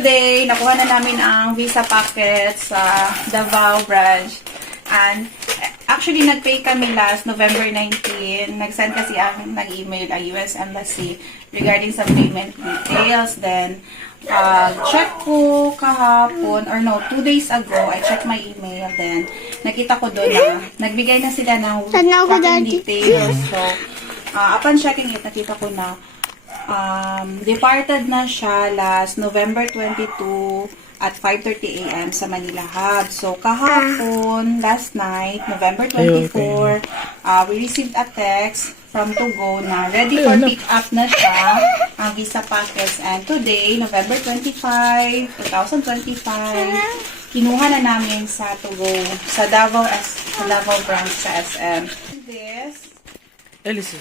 today, nakuha na namin ang visa packet sa Davao branch. And actually, nag-pay kami last November 19. Nag-send kasi nag-email ang US Embassy regarding sa payment details. Then, check ko kahapon, or no, 2 days ago, I checked my email. Then, nakita ko doon na nagbigay na sila ng tracking details. So, upon checking it, nakita ko na departed na siya last November 22 at 5:30 a.m. sa Manila Hub. So, kahapon, last night, November 24, we received a text from Togo na ready for pick-up na siya, ang visa packets. And today, November 25, 2025, kinuha na namin sa Togo, sa Davao branch sa SM. This, Alice.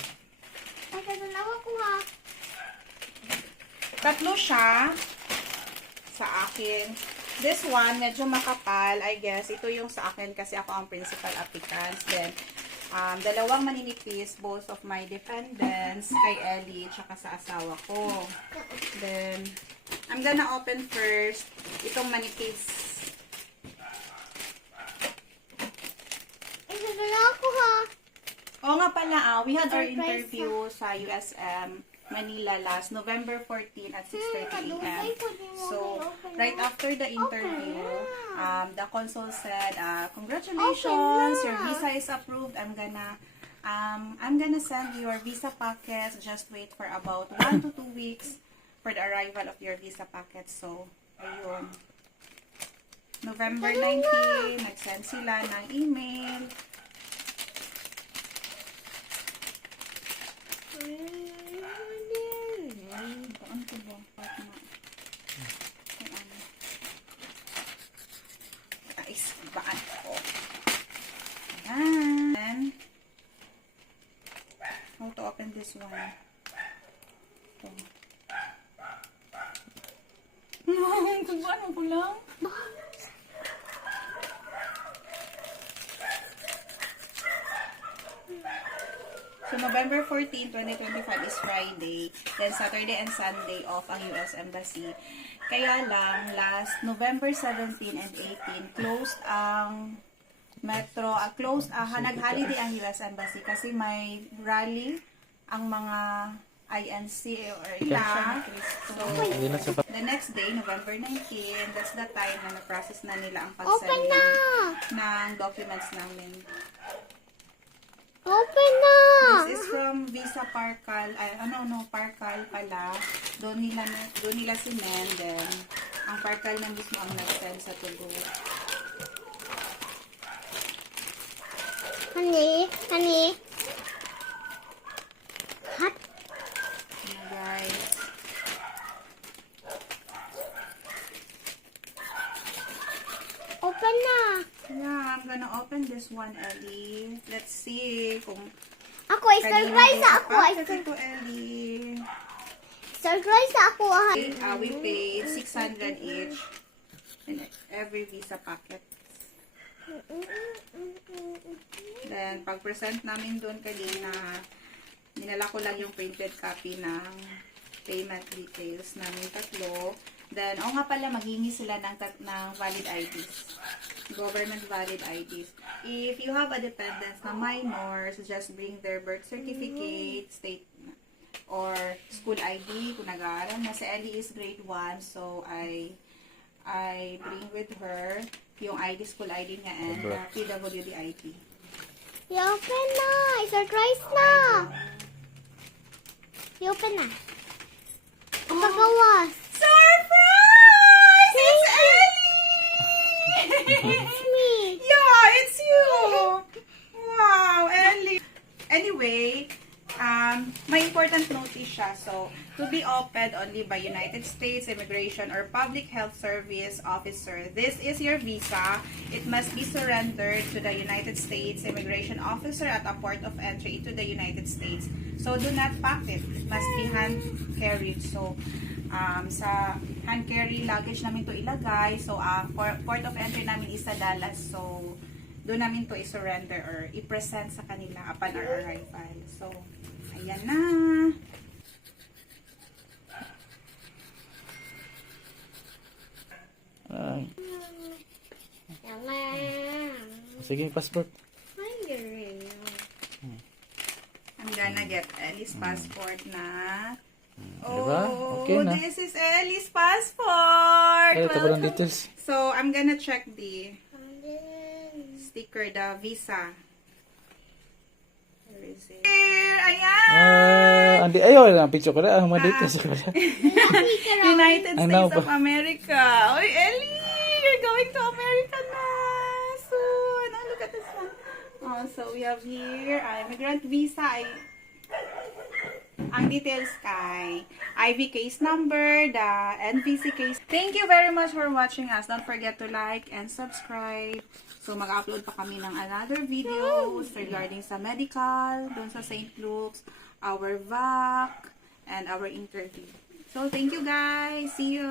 tatlo siya sa akin. This one, medyo makapal. I guess, ito yung sa akin kasi ako ang principal applicant. Then, dalawang maninipis, both of my dependents, kay Ellie, tsaka sa asawa ko. Then, I'm gonna open first itong manipis. Oo nga pala, we had our interview sa USM Manila last November 14 at 6:30 a.m. So, right after the interview, the consul said, congratulations, your visa is approved. I'm gonna send your visa packets. Just wait for about 1 to 2 weeks for the arrival of your visa packets. So, ayun. November 19, nag-send sila ng email. Doon ko ba? Baan ko. Ayan. How to open this one? Ito. Kung ano ko lang? So, November 14, 2025 is Friday. Then, Saturday and Sunday off ang US Embassy. Kaya lang, last November 17 and 18, closed ang metro, nag-holiday ang US Embassy kasi may rally ang mga INC or ila. So, the next day, November 19, that's the time na na-process na nila ang pag-send ng documents namin. Open na! This is from Visa Parkal. Parkal pala. Doon nila sinend. Then, ang Parkal na mismo ang nag-send sa Togo. Honey. Hot. Guys. Open na! Yeah, I'm gonna open this one, Ellie. Let's see kung Ako, surprise na ako. ito, Ellie. Surprise na ako. We paid 600 each in every visa packet. Then, pag-present namin doon kanina, dinala ko lang yung printed copy ng payment details namin tatlo. Then, nga pala, maghingi sila ng valid IDs. Government valid IDs. If you have a dependent na minors, just bring their birth certificate, state, or school ID kung nag-aaral na. Si Ellie is grade 1, so I bring with her yung ID, school ID niya, and PWD ID. I-open na! I-surprise na! I-open na. Ang pagawas. Surprise! It's Ellie! It's me. Yeah, it's you! Wow, Ellie! Anyway, may important notice siya. So, to be opened only by United States Immigration or Public Health Service Officer. This is your visa. It must be surrendered to the United States Immigration Officer at a port of entry into the United States. So, do not pack it. It must be hand-carried. So, sa hand-carry luggage namin to ilagay. So, port of entry namin is sa Dallas. So, doon namin to i-surrender or i-present sa kanila upon our arrival. So, ayan na. sige, passport. I'm gonna get Ellie's passport na. Diba? Oh, Okay na. this is Ellie's passport. Ay, ito pa lang Welcome. dito. So, I'm gonna check the sticker, the visa. Where is it? Here, ayan! Andi, ayaw lang, picture ko na. Ang madito sa ko na. United Ano States ba? of America. Oy, Ellie! You're going to America na soon. Oh, look at this one. Oh, so we have here, immigrant visa. Ang details kay IV case number, the NVC case. Thank you very much for watching us. Don't forget to like and subscribe. So, mag-upload pa kami ng another videos regarding sa medical, dun sa St. Luke's, our VAC, and our interview. So, thank you guys. See you.